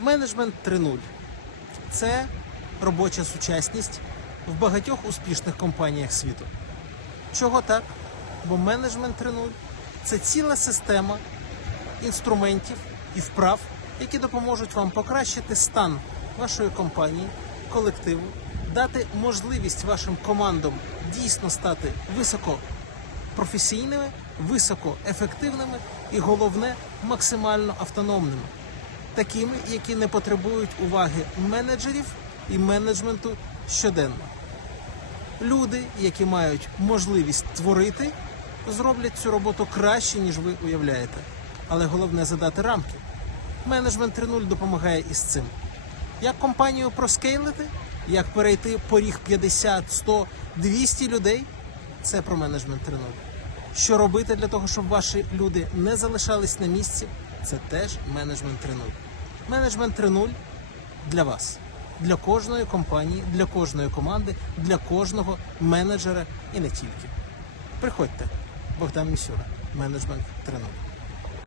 Менеджмент 3.0 це робоча сучасність в багатьох успішних компаніях світу. Чого так? Бо менеджмент 3.0 це ціла система інструментів і вправ, які допоможуть вам покращити стан вашої компанії, колективу, дати можливість вашим командам дійсно стати високопрофесійними, високоефективними і головне максимально автономними такими, які не потребують уваги менеджерів і менеджменту щоденно. Люди, які мають можливість творити, зроблять цю роботу краще, ніж ви уявляєте. Але головне задати рамки. Менеджмент 3.0 допомагає із цим. Як компанію проскейлити, як перейти поріг 50, 100, 200 людей це про менеджмент 3.0. Що робити для того, щоб ваші люди не залишались на місці, це теж менеджмент 3.0. Менеджмент 3.0 для вас, для кожної компанії, для кожної команди, для кожного менеджера і не тільки. Приходьте, Богдан Місюра, менеджмент 3.0.